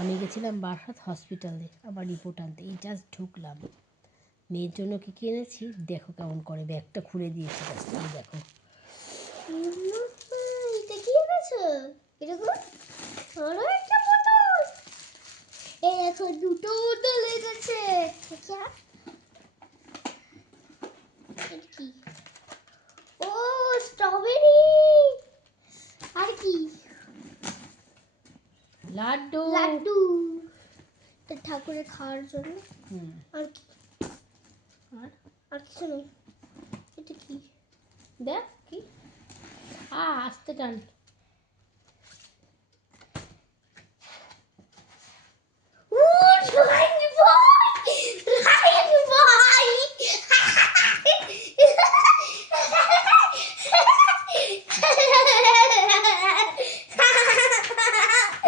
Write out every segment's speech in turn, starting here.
আমি গেছিলাম বারাসাত হসপিটালে আমার রিপোর্ট আনতে, এই জাস্ট ঢুকলাম। মেয়ের জন্য কী কী এনেছি দেখো, কেমন করে ব্যাগটা খুলে দিয়েছি। জাস্ট এই দেখো, এটা কি এনেছো? এরকম বড় একটা বোতল। এই দেখো দুটো বোতল এনেছে। এটা কি? ও স্ট্রবেরি। আর কি? লাড্ডু। লাড্ডু। এটা ঠাকুরে খাওয়ার জন্য। আর কি? আর কিছু নেই। এটা কি? দেখ কি, আস্তে টান।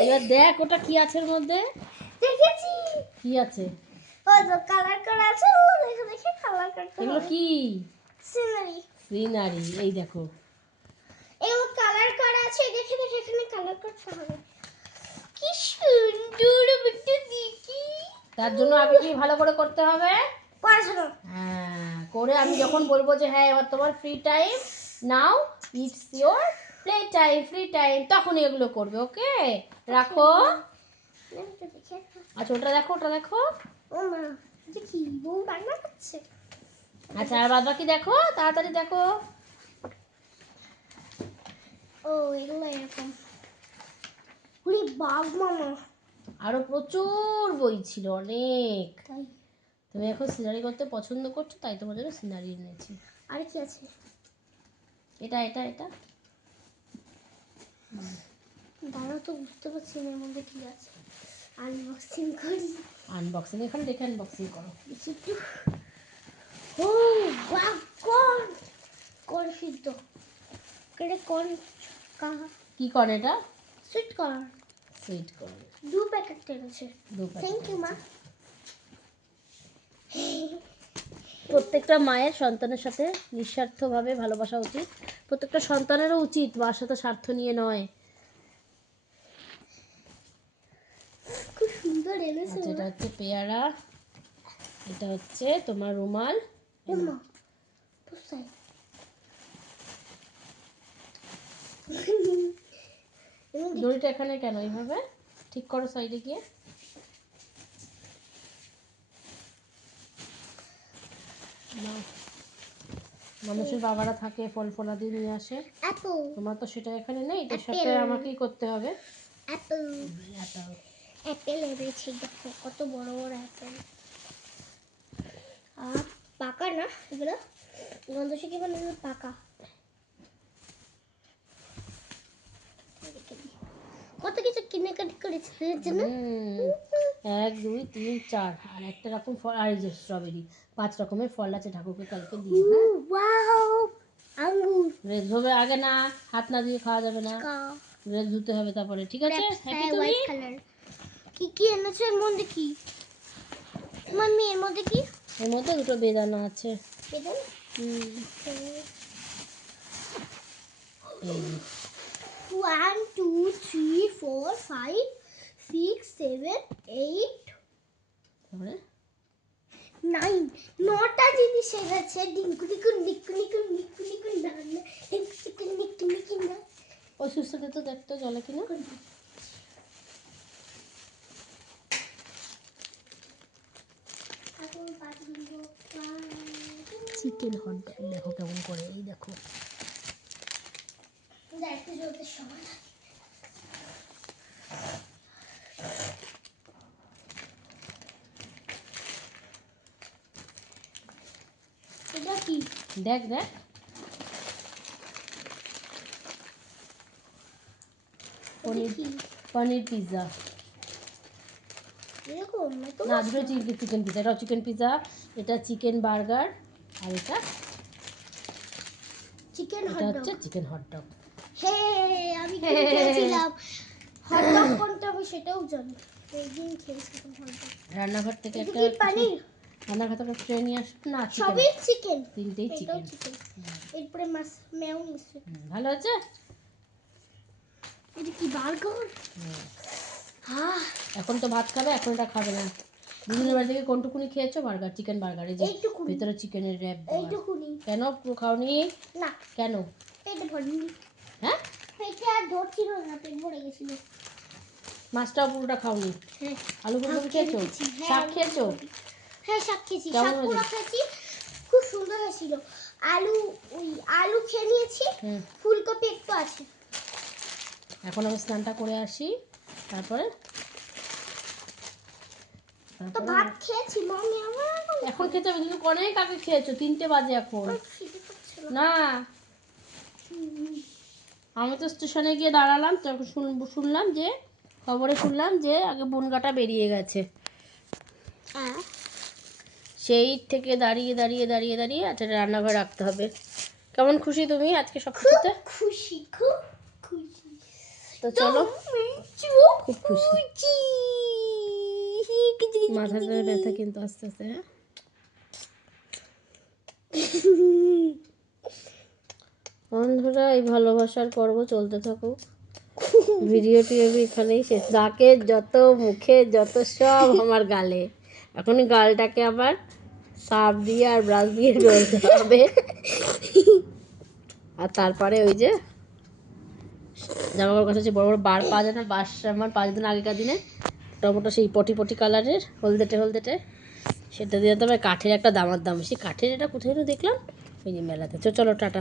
এবার দেখ ওটা কি আছে এর মধ্যে। দেখেছি কি আছে? ও তো কালার করা আছে। ও দেখে দেখে কালার করতে এগুলো হবে। কি? সিনারি। সিনারি। এই দেখো, এগুলো কালার করা আছে। দেখে দেখে এখানে কালার করতে হবে। কি সুন্দর একটা দেখি। তার জন্য আগে কি ভালো করে করতে হবে? পড়াশোনা। হ্যাঁ, করে আমি যখন বলবো যে হ্যাঁ এবার তোমার free time now, it's your free time, তখন এগুলো করবে। ওকে, রাখো। আচ্ছা ওটা দেখো, ওটা দেখো। ও মা, এটা কি? বউ রান্না করছে। আচ্ছা আর বাদ বাকি দেখো, তাড়াতাড়ি দেখো। ও এগুলো এরকম। পুরি বাঘ মামা। আরো প্রচুর বই ছিল, অনেক। তাই তুমি এখন সিনারি করতে পছন্দ করছো, তাই তোমার জন্য সিনারি এনেছি। আর কি আছে? এটা এটা এটা দাঁড়াও তো, বুঝতে পারছি না এর মধ্যে কি আছে। আনবক্সিং করি। আনবক্সিং এখানে দেখে আনবক্সিং করো। একটু। ও বাহ, কর্ন। কর্ন সিদ্ধ। কেটে কর্ন কি কর্ন এটা? Sweet corn. Sweet corn. 2 packet এনেছে। দু প্যাকেট। থ্যাংক ইউ মা। প্রত্যেকটা মায়ের সন্তানের সাথে নিঃস্বার্থভাবে ভালোবাসা উচিত। প্রত্যেকটা সন্তানেরও উচিত মার সাথে স্বার্থ নিয়ে নয়। খুব সুন্দর এনেছে। আচ্ছা এটা হচ্ছে পেয়ারা, এটা হচ্ছে তোমার রুমাল। মা পুষাই। দড়িটা এখানে কেন এইভাবে? ঠিক করো সাইডে গিয়ে। নাও। মানুষের বাবারা থাকে, ফল ফলাদি নিয়ে আসে। অ্যাপল। তোমার তো সেটা এখানে নেই, এটার সাথে Apple. আমাকেই করতে হবে। অ্যাপল। অ্যাপেল। অ্যাপেল এনেছি, দেখো কত বড় বড় অ্যাপেল। আর পাকা না এগুলো, গন্ধ শিখে মানে পাকা। কত কিছু কিনে কাটি করেছি এর জন্য। 1 2 3 4 আর একটা রকম ফল, আর এই যে স্ট্রবেরি। 5 রকমের ফল আছে ঠাকুরকে কালকে দিয়ে। হ্যাঁ, ওয়াও, আঙ্গুর। গ্রেস ধোবে আগে না, হাত না দিয়ে খাওয়া যাবে না। গ্রেস ধুতে হবে তারপরে, ঠিক আছে? হ্যাপি তুমি? White colour. কি কি এনেছো এর মধ্যে? কি মাম্মি এর মধ্যে কি? এর মধ্যে দুটো বেদানা আছে। বেদানা। এই যে 1 2 3 4 5 6 7 8 তারপরে 9 নটা জিনিস এনেছে। ডিঙ্কু ডিঙ্কু নিকু নিকু নিকু নিকু না না ডিঙ্কু ডিঙ্কু নিকু নিকু না। ওই সুস্থতে তো দেখতো জলে কিনা। চিকেন হট ডগ দেখো কেমন করে, এই দেখো। দেখতে জলতে সময় লাগে। এটা কি? দেখ দেখ, পনির পনির পিৎজা। এরকম না দুটো চিকেন পিৎজা, এটা চিকেন পিৎজা, এটা চিকেন বার্গার, আর এটা চিকেন এটা হট ডগ। হচ্ছে চিকেন হট ডগ। হে আমি খেয়েছিলাম হট ডগ কোনটা, আমি সেটাও জানি। একদিন খেয়েছিলাম হট ডগ। রান্নাঘর থেকে একটা পানির রান্নাঘর থেকে ট্রে নিয়ে আসতো না, সবই চিকেন। তিনটেই চিকেন। এরপরে মাছ মেয়োনিজ। ভালো আছে। এটা কি বার্গার? এখন তো ভাত খাবে, এখন এটা খাবে না। দুদিনের বাড়ি থেকে কোনটুকুনি খেয়েছো? বার্গার, চিকেন বার্গার, এই যে এইটুকুনি। ভেতরে চিকেনের র্যাপ। এইটুকুনি। কেন পুরো খাওনি? না, কেন? পেটে ভরেনি। হ্যাঁ, পেটে আর ধরছিল না, পেট ভরে গেছিল। মাছটাও পুরোটা খাওনি? হ্যাঁ। আলু ফুলকপি খেয়েছো? শাক খেয়েছো? হ্যাঁ, শাক খেয়েছি। কেমন শাক পুরো খেয়েছি, খুব সুন্দর হয়েছিল। আলু খেয়ে নিয়েছি, ফুলকপি একটু আছে। এখন আমি স্নানটা করে আসি, তারপরে তো ভাত খেয়েছি মামি, আমার এখন খেতে হবে। তুমি অনেক আগে খেয়েছো, 3টে বাজে এখন। খিদে পাচ্ছিল না, আমি তো স্টেশনে গিয়ে দাঁড়ালাম, তখন শুনলাম যে খবরে শুনলাম যে আগে বনগাটা বেরিয়ে গেছে। সেই থেকে দাঁড়িয়ে দাঁড়িয়ে দাঁড়িয়ে দাঁড়িয়ে আচ্ছা রান্নাঘর রাখতে হবে। কেমন খুশি তুমি আজকে সব কিছুতে? খুশি, খুব খুশি। তো চলো, খুব খুশি। মাথাটা ব্যথা কিন্তু আস্তে আস্তে। হ্যাঁ, বন্ধুরা এই ভালোবাসার পর্ব চলতে থাকুক। ভিডিওটি আমি এখানেই শেষ। নাকের যত, মুখে যত, সব আমার গালে। এখনই গালটাকে আবার সার্ফ দিয়ে আর ব্রাশ দিয়ে ডলতে হবে। আর তারপরে ওই যে জামাকাপড় কাছে বড় বড় বার পাওয়া যায় না, বাস আমার 5 দিন আগেকার দিনে টমেটো সেই পটি পটি কালারের হলদেটে হলদেটে, সেটা দিয়ে তবে কাঠের একটা দামার দাম। সেই কাঠের এটা কোথায় দেখলাম, ওই যে মেলাতে। চলো টাটা।